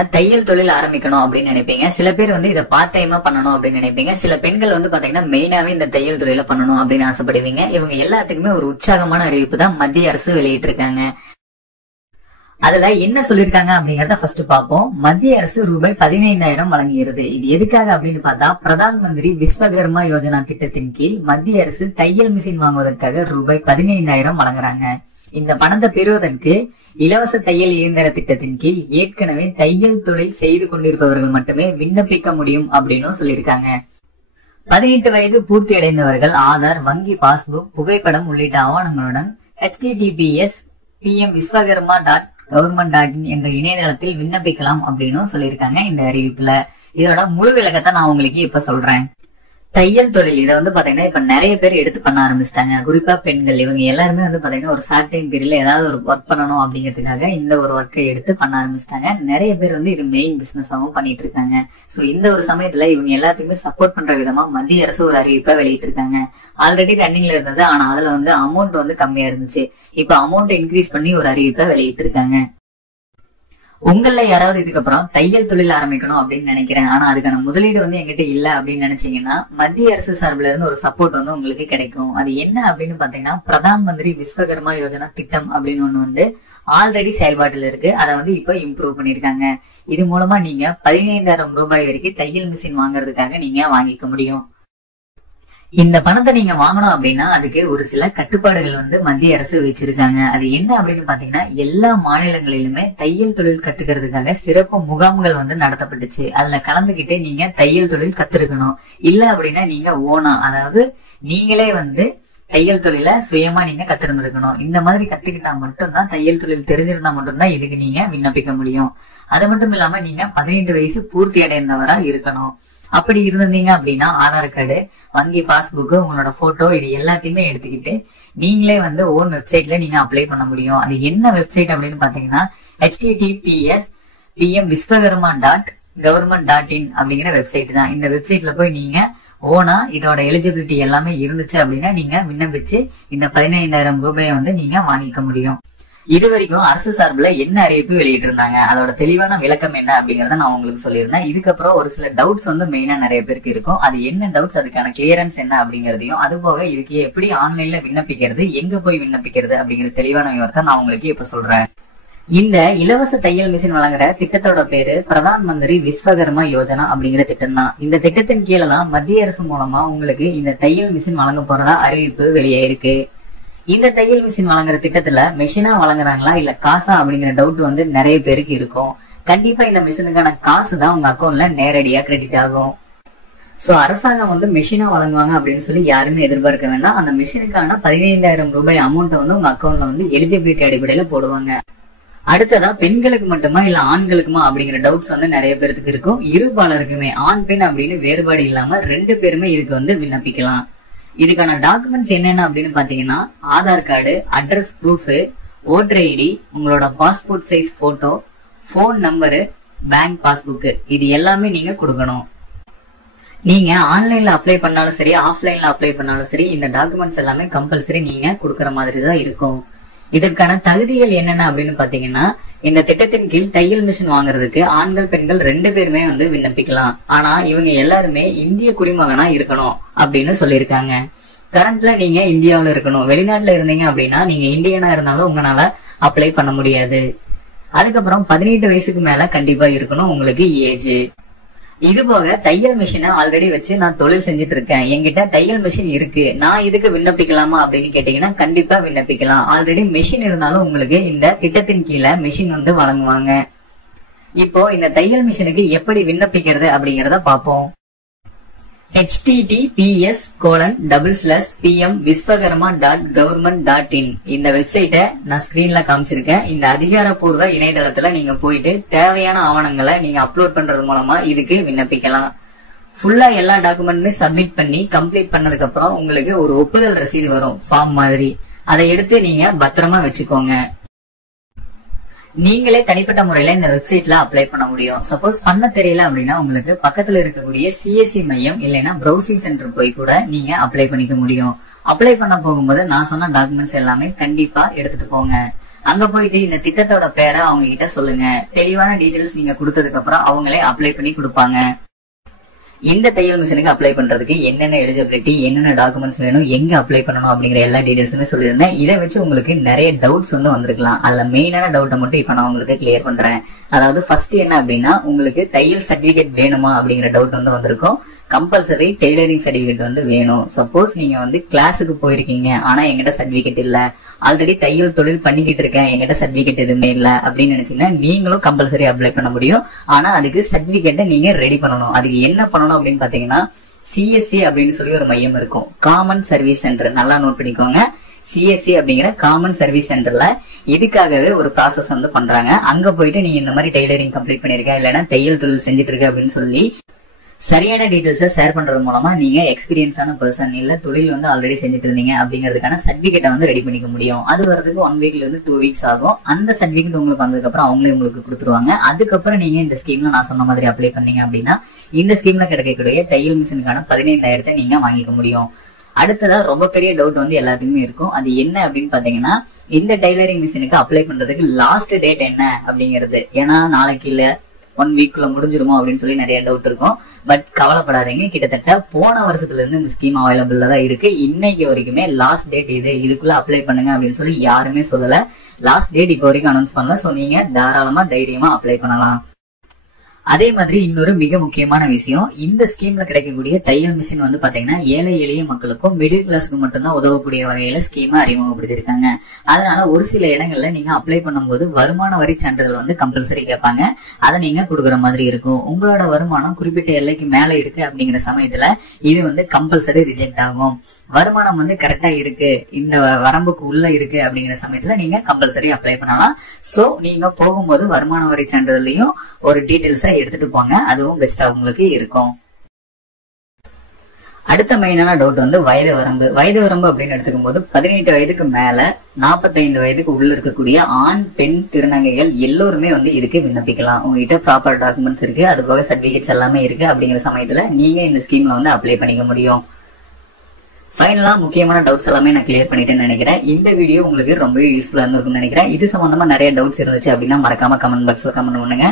பாத்தீங்கன்னா தையல் தொழில் ஆரம்பிக்கணும் அப்படின்னு நினைப்பீங்க. சில பேர் வந்து இதை பார்ட் டைமா பண்ணணும் அப்படின்னு நினைப்பீங்க. சில பெண்கள் வந்து பாத்தீங்கன்னா மெயினாவே இந்த தையல் தொழில பண்ணணும் அப்படின்னு ஆசைப்படுவீங்க. இவங்க எல்லாத்துக்குமே ஒரு உற்சாகமான அறிவிப்பு தான் மத்திய அரசு வெளியிட்டு இருக்காங்க. அதுல என்ன சொல்லிருக்காங்க அப்படிங்கறத ஃபர்ஸ்ட் பாப்போம். மத்திய அரசு ரூபாய் 15,000 வழங்குகிறது. இது எதுக்காக அப்படின்னு பார்த்தா, பிரதான் மந்திரி விஸ்வகர்மா யோஜனா திட்டத்தின் கீழ் மத்திய அரசு தையல் மிஷின் வாங்குவதற்காக ரூபாய் 15,000 வழங்குறாங்க. இந்த பணத்தை பெறுவதற்கு இலவச தையல் இயந்திர திட்டத்தின் கீழ் ஏற்கனவே தையல் தொழில் செய்து கொண்டிருப்பவர்கள் மட்டுமே விண்ணப்பிக்க முடியும் அப்படின்னு சொல்லியிருக்காங்க. 18 வயது பூர்த்தி அடைந்தவர்கள் ஆதார், வங்கி பாஸ்புக், புகைப்படம் உள்ளிட்ட ஆவணங்களுடன் https://pmviswakarma.government.in என்ற இணையதளத்தில் விண்ணப்பிக்கலாம் அப்படின்னு சொல்லியிருக்காங்க இந்த அறிவிப்புல. இதோட முழு விளக்கத்தை நான் உங்களுக்கு இப்ப சொல்றேன். தையல் தொழில் இதை வந்து பாத்தீங்கன்னா இப்ப நிறைய பேர் எடுத்து பண்ண ஆரம்பிச்சிட்டாங்க. குறிப்பா பெண்கள் இவங்க எல்லாருமே வந்து பாத்தீங்கன்னா ஒரு ஷார்ட் டைம் பீரியட்ல ஏதாவது ஒரு ஒர்க் பண்ணணும் அப்படிங்கிறதுக்காக இந்த ஒரு ஒர்க்கை எடுத்து பண்ண ஆரம்பிச்சிட்டாங்க. நிறைய பேர் வந்து இது மெயின் பிசினஸாவும் பண்ணிட்டு இருக்காங்க. சோ இந்த ஒரு சமயத்துல இவங்க எல்லாத்துக்குமே சப்போர்ட் பண்ற விதமா மத்திய அரசு ஒரு அறிவிப்பை வெளியிட்டு இருக்காங்க. ஆல்ரெடி ரன்னிங்ல இருந்தது, ஆனா அதுல வந்து அமௌண்ட் வந்து கம்மியா இருந்துச்சு. இப்ப அமௌண்ட் இன்க்ரீஸ் பண்ணி ஒரு அறிவிப்பை வெளியிட்டு இருக்காங்க. உங்கள யாராவது இதுக்கப்புறம் தையல் தொழில் ஆரம்பிக்கணும் அப்படின்னு நினைக்கிறேன், ஆனா அதுக்கான முதலீடு வந்து என்கிட்ட இல்ல அப்படின்னு நினைச்சீங்கன்னா மத்திய அரசு சார்பில இருந்து ஒரு சப்போர்ட் வந்து உங்களுக்கு கிடைக்கும். அது என்ன அப்படின்னு பாத்தீங்கன்னா, பிரதான் மந்திரி விஸ்வகர்மா யோஜனா திட்டம் அப்படின்னு ஒண்ணு வந்து ஆல்ரெடி செயல்பாட்டுல இருக்கு. அதை வந்து இப்ப இம்ப்ரூவ் பண்ணிருக்காங்க. இது மூலமா நீங்க 15,000 ரூபாய் வரைக்கும் தையல் மிஷின் வாங்குறதுக்காக நீங்க வாங்கிக்க முடியும். இந்த பணத்தை நீங்க வாங்கணும் அப்படின்னா அதுக்கு ஒரு சில கட்டுப்பாடுகள் வந்து மத்திய அரசு வச்சிருக்காங்க. அது என்ன அப்படின்னு பாத்தீங்கன்னா, எல்லா மாநிலங்களிலுமே தையல் தொழில் கத்துக்கிறதுக்காக சிறப்பு முகாம்கள் வந்து நடத்தப்பட்டுச்சு. அதுல கலந்துகிட்டு நீங்க தையல் தொழில் கத்துருக்கணும். இல்ல அப்படின்னா நீங்க ஓனா, அதாவது நீங்களே வந்து தையல் தொழில சுயமா நீங்க கத்திருந்திருக்கணும். இந்த மாதிரி கத்துக்கிட்டா மட்டும்தான், தையல் தொழில் தெரிஞ்சிருந்தா மட்டும்தான் இதுக்கு நீங்க விண்ணப்பிக்க முடியும். அது மட்டும் இல்லாம நீங்க 18 வயசு பூர்த்தி அடைந்தவரா இருக்கணும். அப்படி இருந்தீங்க அப்படின்னா ஆதார் கார்டு, வங்கி பாஸ்புக், உங்களோட போட்டோ இது எல்லாத்தையுமே எடுத்துக்கிட்டு நீங்களே வந்து ஓன் வெப்சைட்ல நீங்க அப்ளை பண்ண முடியும். அது என்ன வெப்சைட் அப்படின்னு பாத்தீங்கன்னா, https://pmviswakarma.government.in அப்படிங்கிற வெப்சைட் தான். இந்த வெப்சைட்ல போய் நீங்க ஓனா இதோட எலிஜிபிலிட்டி எல்லாமே இருந்துச்சு அப்படின்னா நீங்க விண்ணப்பிச்சு இந்த 15,000 ரூபாயை வந்து நீங்க வாங்கிக்க முடியும். இது வரைக்கும் அரசு சார்பில் என்ன அறிவிப்பு வெளியிட்டு இருந்தாங்க, அதோட தெளிவான விளக்கம் என்ன அப்படிங்கறத நான் உங்களுக்கு சொல்லியிருந்தேன். இதுக்கப்புறம் ஒரு சில டவுட்ஸ் வந்து மெயினா நிறைய பேருக்கு இருக்கும். அது என்ன டவுட்ஸ், அதுக்கான கிளியரன்ஸ் என்ன அப்படிங்கறதையும், அது போக இதுக்கு எப்படி ஆன்லைன்ல விண்ணப்பிக்கிறது, எங்க போய் விண்ணப்பிக்கிறது அப்படிங்கிற தெளிவான விவரத்தை நான் உங்களுக்கு இப்ப சொல்றேன். இந்த இலவச தையல் மிஷின் வழங்குற திட்டத்தோட பேரு பிரதான் மந்திரி விஸ்வகர்மா யோஜனா அப்படிங்கிற திட்டம் தான். இந்த திட்டத்தின் கீழே தான் மத்திய அரசு மூலமா உங்களுக்கு இந்த தையல் மிஷின் வழங்க போறதா அறிவிப்பு வெளியாயிருக்கு. இந்த தையல் மிஷின் வழங்குற திட்டத்துல மெஷினா வழங்குறாங்களா இல்ல காசா அப்படிங்கிற டவுட் வந்து நிறைய பேருக்கு இருக்கும். கண்டிப்பா இந்த மிஷினுக்கான காசு தான் உங்க அக்கௌண்ட்ல நேரடியா கிரெடிட் ஆகும். சோ அரசாங்கம் வந்து மெஷினா வழங்குவாங்க அப்படின்னு சொல்லி யாருமே எதிர்பார்க்க வேண்டாம். அந்த மிஷினுக்கான 15,000 ரூபாய் அமௌண்ட் வந்து உங்க அக்கௌண்ட்ல வந்து எலிஜிபிலிட்டி அடிப்படையில போடுவாங்க. அடுத்ததா பெண்களுக்கு மட்டுமா இல்ல ஆண்களுக்குமா அப்படிங்கிற டவுட்ஸ் வந்து நிறைய பேருக்கு இருக்கும். இருபாலருக்குமே ஆண் பெண் அப்படின்னு வேறுபாடு இல்லாம 2 பேருமே இதுக்கு வந்து விண்ணப்பிக்கலாம். இதுக்கான டாக்குமெண்ட்ஸ் என்னென்ன அப்படின்னு பாத்தீங்கன்னா, Aadhaar card, address proof, voter ID, உங்களோட passport size photo, phone number, bank passbook, இது எல்லாமே நீங்க கொடுக்கணும். நீங்க ஆன்லைன்ல அப்ளை பண்ணாலும் சரி, ஆஃப்லைன்ல அப்ளை பண்ணாலும் சரி, இந்த டாக்குமெண்ட்ஸ் எல்லாமே கம்பல்சரி நீங்க கொடுக்கற மாதிரி தான் இருக்கும். இதற்கான தகுதிகள் என்னென்ன அப்படின்னு பாத்தீங்கன்னா, இந்த திட்டத்தின் கீழ் தையல் மிஷின் வாங்குறதுக்கு ஆண்கள் பெண்கள் 2 பேருமே வந்து விண்ணப்பிக்கலாம். ஆனா இவங்க எல்லாருமே இந்திய குடிமகனா இருக்கணும் அப்படின்னு சொல்லியிருக்காங்க. கரண்ட்ல நீங்க இந்தியாவில இருக்கணும். வெளிநாட்டுல இருந்தீங்க அப்படின்னா நீங்க இந்தியனா இருந்தாலும் உங்களால அப்ளை பண்ண முடியாது. அதுக்கப்புறம் 18 வயசுக்கு மேல கண்டிப்பா இருக்கணும் உங்களுக்கு ஏஜ். இது போக தையல் மிஷினை ஆல்ரெடி வச்சு நான் தொழில் செஞ்சுட்டு இருக்கேன், என்கிட்ட தையல் மிஷின் இருக்கு, நான் இதுக்கு விண்ணப்பிக்கலாமா அப்படின்னு கேட்டீங்கன்னா கண்டிப்பா விண்ணப்பிக்கலாம். ஆல்ரெடி மிஷின் இருந்தாலும் உங்களுக்கு இந்த திட்டத்தின் கீழே மிஷின் வந்து வழங்குவாங்க. இப்போ இந்த தையல் மிஷினுக்கு எப்படி விண்ணப்பிக்கிறது அப்படிங்கறத பாப்போம். https://pmviswakarma.government.in இந்த வெப்சைட்டை நான் ஸ்கிரீன்ல காமிச்சிருக்கேன். இந்த அதிகாரப்பூர்வ இணையதளத்துல நீங்க போயிட்டு தேவையான ஆவணங்களை நீங்க அப்லோட் பண்றது மூலமா இதுக்கு விண்ணப்பிக்கலாம். ஃபுல்லா எல்லா டாக்குமெண்ட்டுமே சப்மிட் பண்ணி கம்ப்ளீட் பண்ணதுக்கு அப்புறம் உங்களுக்கு ஒரு ஒப்புதல் ரசீது வரும், ஃபார்ம் மாதிரி. அதை எடுத்து நீங்க பத்திரமா வச்சுக்கோங்க. நீங்களே தனிப்பட்ட முறையில இந்த வெப்சைட்ல அப்ளை பண்ண முடியும். சப்போஸ் பண்ண தெரியல அப்படின்னா உங்களுக்கு பக்கத்துல இருக்கக்கூடிய சிஎஸ்சி மையம் இல்லைன்னா ப்ரௌசிங் சென்டர் போய் கூட நீங்க அப்ளை பண்ணிக்க முடியும். அப்ளை பண்ண போகும்போது நான் சொன்ன டாக்குமெண்ட்ஸ் எல்லாமே கண்டிப்பா எடுத்துட்டு போங்க. அங்க போயிட்டு இந்த திட்டத்தோட பேரை அவங்க கிட்ட சொல்லுங்க. தெளிவான டீடைல்ஸ் நீங்க கொடுத்ததுக்கு அப்புறம் அவங்களே அப்ளை பண்ணி கொடுப்பாங்க. இந்த தையல் மிஷினுக்கு அப்ளை பண்றதுக்கு என்னென்ன எலிஜிபிலிட்டி, என்னென்ன டாக்குமெண்ட்ஸ் வேணும், எங்க அப்ளை பண்ணணும் அப்படிங்கிற எல்லா டீடைல்ஸுமே சொல்லியிருந்தேன். இதை வச்சு உங்களுக்கு நிறைய டவுட்ஸ் வந்து வந்திருக்கலாம். அதுல மெயினான டவுட்டை மட்டும் இப்ப நான் உங்களுக்கு கிளியர் பண்றேன். அதாவது ஃபர்ஸ்ட் என்ன அப்படின்னா, உங்களுக்கு தையல் சர்டிபிகேட் வேணுமா அப்படிங்கிற டவுட் வந்து வந்திருக்கும். கம்பல்சரி டெய்லரிங் சர்டிபிகேட் வந்து வேணும். சப்போஸ் நீங்க வந்து கிளாஸுக்கு போயிருக்கீங்க, ஆனா எங்கிட்ட சர்டிபிகேட் இல்ல, ஆல்ரெடி தையல் தொழில் பண்ணிக்கிட்டு இருக்கேன், எங்கிட்ட சர்டிபிகேட் எதுவுமே இல்ல அப்படின்னு நினைச்சீங்கன்னா நீங்களும் கம்பல்சரி அப்ளை பண்ண முடியும். ஆனா அதுக்கு சர்டிபிகேட்டை நீங்க ரெடி பண்ணணும். அதுக்கு என்ன பண்ணணும் அப்படின்னு பாத்தீங்கன்னா, சிஎஸ்சி அப்படின்னு சொல்லி ஒரு மையம் இருக்கும், காமன் சர்வீஸ் சென்டர். நல்லா நோட் பண்ணிக்கோங்க. சிஎஸ்சி அப்படிங்கிற காமன் சர்வீஸ் சென்டர்ல இதுக்காகவே ஒரு ப்ராசஸ் வந்து பண்றாங்க. அங்க போயிட்டு நீங்க இந்த மாதிரி டெய்லரிங் கம்ப்ளீட் பண்ணிருக்கேன், இல்லைன்னா தையல் தொழில் செஞ்சுட்டு இருக்க அப்படின்னு சொல்லி சரியான டீடைல்ஸை ஷேர் பண்றது மூலமா நீங்க எக்ஸ்பீரியன்ஸான பர்சன், இல்ல தொழில் வந்து ஆல்ரெடி செஞ்சுட்டு இருந்தீங்க அப்படிங்கிறதுக்கான சர்டிபிகேட்டை வந்து ரெடி பண்ணிக்க முடியும். அது வரதுக்கு 1 வீக்ல இருந்து 2 வீக்ஸ் ஆகும். அந்த சர்டிபிகேட் உங்களுக்கு வந்ததுக்கு அப்புறம் அவங்களே உங்களுக்கு கொடுத்துருவாங்க. அதுக்கப்புறம் நீங்க இந்த ஸ்கீம்ல நான் சொன்ன மாதிரி அப்ளை பண்ணீங்க அப்படின்னா இந்த ஸ்கீம்ல கிடைக்கக்கூடிய தையல் மிஷினுக்கான 15,000 நீங்க வாங்கிக்க முடியும். அடுத்ததா ரொம்ப பெரிய டவுட் வந்து எல்லாத்துக்குமே இருக்கும். அது என்ன அப்படின்னு பாத்தீங்கன்னா, இந்த டைலரிங் மிஷினுக்கு அப்ளை பண்றதுக்கு லாஸ்ட் டேட் என்ன அப்படிங்கிறது. ஏன்னா நாளைக்கு இல்ல 1 வீக்குள்ள முடிஞ்சிருமோ அப்படின்னு சொல்லி நிறைய டவுட் இருக்கும். பட் கவலைப்படாதீங்க, கிட்டத்தட்ட போன வருஷத்துல இருந்து இந்த ஸ்கீம் அவைலபிள்ல தான் இருக்கு. இன்னைக்கு வரைக்குமே லாஸ்ட் டேட் இதுக்குள்ள அப்ளை பண்ணுங்க அப்படின்னு சொல்லி யாருமே சொல்லல. லாஸ்ட் டேட் இப்போ வரைக்கும் அனௌன்ஸ் பண்ணல. சோ நீங்க தாராளமா தைரியமா அப்ளை பண்ணலாம். அதே மாதிரி இன்னொரு மிக முக்கியமான விஷயம், இந்த ஸ்கீம்ல கிடைக்கக்கூடிய தையல் மிஷின் வந்து பாத்தீங்கன்னா ஏழை எளிய மக்களுக்கும் மிடில் கிளாஸ்க்கு மட்டும்தான் உதவக்கூடிய வகையில ஸ்கீமை அறிமுகப்படுத்திருக்காங்க. அதனால ஒரு சில இடங்கள்ல நீங்க அப்ளை பண்ணும்போது வருமான வரி சான்றிதழ் வந்து கம்பல்சரி கேட்பாங்க. அதை நீங்க கொடுக்குற மாதிரி இருக்கும். உங்களோட வருமானம் குறிப்பிட்ட எல்லைக்கு மேல இருக்கு அப்படிங்கிற சமயத்துல இது வந்து கம்பல்சரி ரிஜெக்ட் ஆகும். வருமானம் வந்து கரெக்டா இருக்கு, இந்த வரம்புக்கு உள்ள இருக்கு அப்படிங்கிற சமயத்துல நீங்க கம்பல்சரி அப்ளை பண்ணலாம். சோ நீங்க போகும்போது வருமான வரி சான்றிதழையும் ஒரு டீடைல்ஸா எடுத்துட்டு போங்க, அதுவும் பெஸ்டா உங்களுக்கு இருக்கும். அடுத்த மெயினான டவுட் வந்து வயது வரம்பு. வயது வரம்பு அப்படின்னு எடுத்துக்கும் போது 18 வயதுக்கு மேல 45 வயதுக்கு உள்ள இருக்கக்கூடிய ஆண் பெண் திருநங்கைகள் எல்லோருமே வந்து இதுக்கு விண்ணப்பிக்கலாம். உங்ககிட்ட ப்ராப்பர் டாக்குமெண்ட்ஸ் இருக்கு, அது போக சர்டிபிகேட்ஸ் எல்லாமே இருக்கு அப்படிங்கிற சமயத்துல நீங்க இந்த ஸ்கீம்ல வந்து அப்ளை பண்ணிக்க முடியும். ஃபைனலா முக்கியமான டவுட்ஸ் எல்லாமே நான் கிளியர் பண்ணிட்டேன்னு நினைக்கிறேன். இந்த வீடியோ உங்களுக்கு ரொம்பவே யூஸ்ஃபுல்லா இருந்திருக்கும்னு நினைக்கிறேன். இது சம்பந்தமா நிறைய டவுட்ஸ் இருந்துச்சு அப்படின்னா மறக்காம கமெண்ட் பாக்ஸ்ல கமெண்ட் பண்ணுங்க.